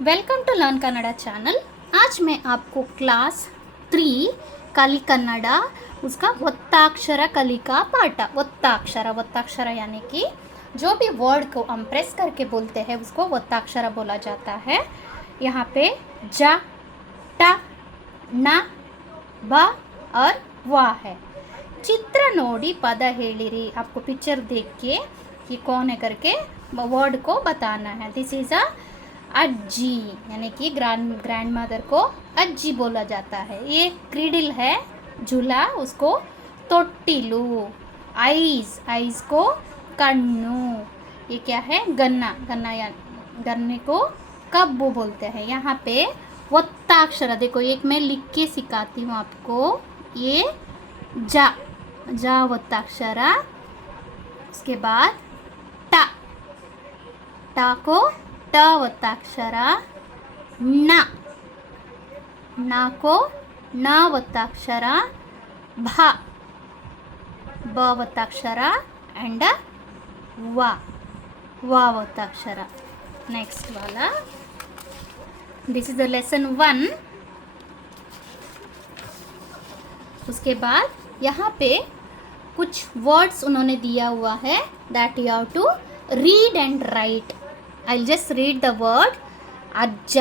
Welcome to learn Kannada channel. आज मैं आपको क्लास 3 कली कन्नड़ा उसका वत्ताक्षर कली का पाठ। वत्ताक्षर यानी कि जो भी वर्ड को हम प्रेस करके बोलते हैं उसको वत्ताक्षर बोला जाता है। यहाँ पे ज, ट, न, ब और वा है। चित्र नोडी पद हेलिरी, आपको पिक्चर देख के कि कौन है करके वर्ड को बताना है। दिस इज अ अज्जी, यानी कि ग्रैंड मदर को अज्जी बोला जाता है। ये क्रीडल है, झूला, उसको तोट्टिलू। आइज को कन्नू। ये क्या है? गन्ना या गन्ने को कब्बू बोलते हैं। यहाँ पे वत्ताक्षर देखो, एक मैं लिख के सिखाती हूँ आपको। ये जा वत्ताक्षर, उसके बाद टा को ट वत्ताक्षर, ना को न वत्ताक्षर, ब वत्ताक्षर एंड वा वत्ताक्षर। नेक्स्ट वाला, दिस इज द लेसन 1। उसके बाद यहाँ पे कुछ वर्ड्स उन्होंने दिया हुआ है, that you have to read and write. I'll just read the word. ಅಜ್ಜ,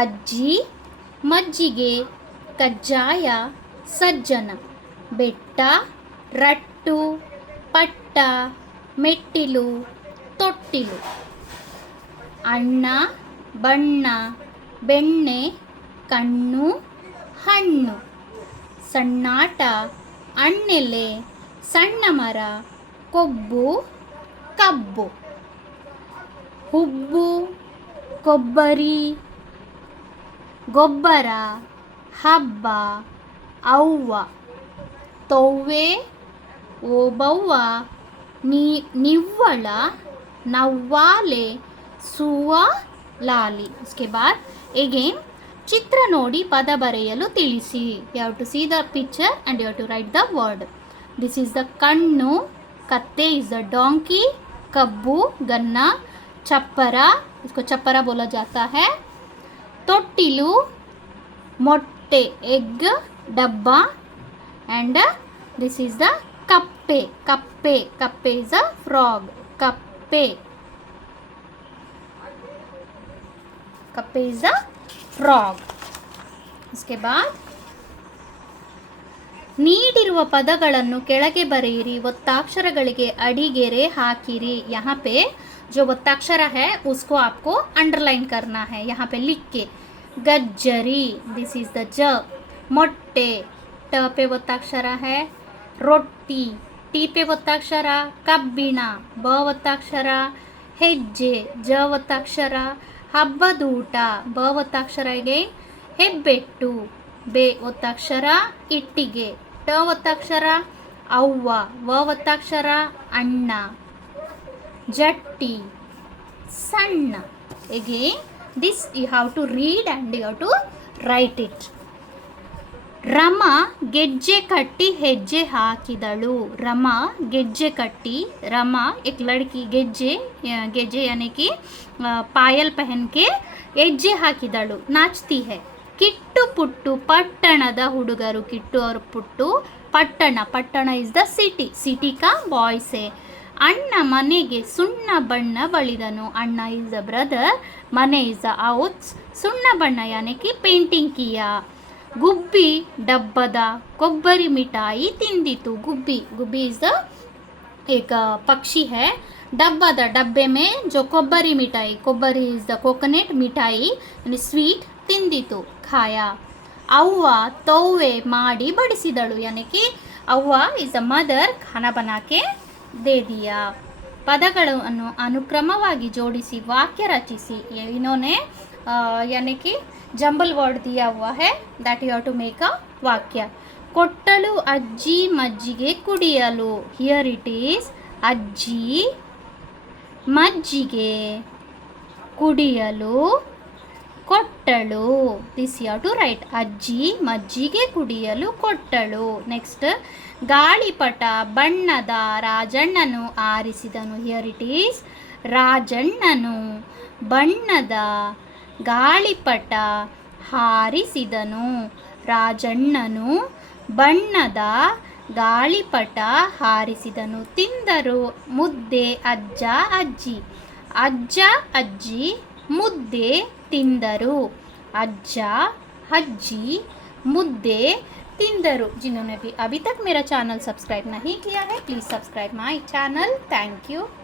ಅಜ್ಜಿ, ಮಜ್ಜಿಗೆ, ಕಜ್ಜಾಯ, ಸಜ್ಜನ, ಬೆಟ್ಟ, ರಟ್ಟು, ಪಟ್ಟ, ಮೆಟ್ಟಿಲು, ತೊಟ್ಟಿಲು, ಅಣ್ಣ, ಬಣ್ಣ, ಬೆಣ್ಣೆ, ಕಣ್ಣು, ಹಣ್ಣು, ಸಣ್ಣಾಟ, ಅಣ್ಣೆಲೆ, ಸಣ್ಣ ಮರ, ಕೊಬ್ಬು, ಕಬ್ಬು, ಹುಬ್ಬು, ಕೊಬ್ಬರಿ, ಗೊಬ್ಬರ, ಹಬ್ಬ, ಅವ್ವ, ತೌವೆ, ಓಬವ್ವ, ನಿವ್ವಳ, ನವ್ವಾಲೆ, ಸುವ, ಲಾಲಿ। उसके बाद again ಚಿತ್ರ ನೋಡಿ ಪದ ಬರೆಯಲು ತಿಳಿಸಿ। you have to see the picture and you have to write the word. this is the ಕಣ್ಣು, कत्ते is the donkey, कब्बू गन्ना, चप्परा, इसको चप्परा बोला जाता है, तोट्टिलू मोट्टे एग डब्बा, एंड दिस इज द कप्पे। कप्पे इज अ फ्रॉग। कप्पे इज अ फ्रॉग। उसके बाद ನೀಡಿರುವ ಪದಗಳನ್ನು ಕೆಳಗೆ ಬರೆಯಿರಿ, ಒತ್ತಾಕ್ಷರಗಳಿಗೆ ಅಡಿಗೆರೆ ಹಾಕಿರಿ। यहाँ पे जो वत्ताक्षर है उसको आपको अंडरलाइन करना है। यहाँ पे लिख के गज्जरी, दिस इज द ज। मोट्टे, ट पे वत्ताक्षर है। रोटी, टी पे वत्ताक्षर। कब्बिಣ, ब वत्ताक्षर। ಹೆಜ್ಜೆ, ಜ वत्ताक्षर। ಹಬ್ಬದೂಟ, ಬ वत्ताक्षर again। ಹೆಬ್ಬೆಟ್ಟು, ಬೆ ಒತ್ತಾಕ್ಷರ। ಇಟ್ಟಿಗೆ, ಟ ಒತ್ತಾಕ್ಷರ। ಅವ್ವ, ವ ಒತ್ತಾಕ್ಷರ। ಅಣ್ಣ, ಜಟ್ಟಿ, ಸಣ್ಣ। again this you have to read and you have to write it. Rama ಗೆಜ್ಜೆ ಕಟ್ಟಿ ಹೆಜ್ಜೆ ಹಾಕಿದಳು। रमा ಗೆಜ್ಜೆ ಕಟ್ಟಿ, रमा एक लड़की, ಗೆಜ್ಜೆ यानी कि पायल पहन के ಹೆಜ್ಜೆ ಹಾಕಿದಳು, नाचती है। ಕಿಟ್ಟು ಪುಟ್ಟು ಪಟ್ಟಣದ ಹುಡುಗರು, ಕಿಟ್ಟು और ಪುಟ್ಟು ಪಟ್ಟಣ ಇಸ್ ದ ಸಿಟಿ का बॉयस है। ಅಣ್ಣ ಮನೆಗೆ ಸುಣ್ಣ ಬಣ್ಣ ಬಳಿದನು, ಅಣ್ಣ ಇಸ್ ದ ಬ್ರದರ್, ಮನೆ ಇಸ್ ದ ಹೌಸ್, ಸುಣ್ಣ ಬಣ್ಣ यानी कि पेंटिंग किया। गुब्बी डब्बದ ಕೊಬ್ಬರಿ मिठाई ತಿಂದಿತು। गुब्बी इज द एक पक्षी है। डब्बದ डब्बे में जो ಕೊಬ್ಬರಿ मिठाई, ಕೊಬ್ಬರಿ इज द कोकोनट मिठाई यानी स्वीट, ತಿಂದಿತು खाया। ಅವ್ವ ತೌವೆ ಮಾಡಿ ಬಡಿಸಿದಳು, यानी कि ಅವ್ವ इज द मदर, खाना बना के दे दिया। ಪದಗಳನ್ನು ಅನುಕ್ರಮವಾಗಿ ಜೋಡಿಸಿ ವಾಕ್ಯ ರಚಿಸಿ। इन्होंने यानी कि जंबल वर्ड दिया हुआ है, that you have to make a वाक्य। ಕೊಟ್ಟಳು ಅಜ್ಜಿ ಮಜ್ಜಿಗೆ ಕುಡಿಯಲು, ಹಿಯರ್ ಇಟ್ ಈಸ್ ಅಜ್ಜಿ ಮಜ್ಜಿಗೆ ಕುಡಿಯಲು ಕೊಟ್ಟಳು। This you have to write, ಅಜ್ಜಿ ಮಜ್ಜಿಗೆ ಕುಡಿಯಲು ಕೊಟ್ಟಳು। ನೆಕ್ಸ್ಟ್, ಗಾಳಿಪಟ ಬಣ್ಣದ ರಾಜಣ್ಣನು ಆರಿಸಿದನು, ಹಿಯರ್ ಇಟ್ ಈಸ್ ರಾಜಣ್ಣನು ಬಣ್ಣದ ಗಾಳಿಪಟ ಹಾರಿಸಿದನು. ರಾಜಣ್ಣನು ಬಣ್ಣದ ಗಾಳಿಪಟ ಹಾರಿಸಿದನು. ತಿಂದರು ಮುದ್ದೆ ಅಜ್ಜ ಅಜ್ಜಿ. ಅಜ್ಜ ಅಜ್ಜಿ ಮುದ್ದೆ ತಿಂದರು. अज्जा अज्जी मुद्दे तिंदरू. जिन्होंने भी अभी तक मेरा चैनल सब्सक्राइब नहीं किया है please subscribe my channel. Thank you.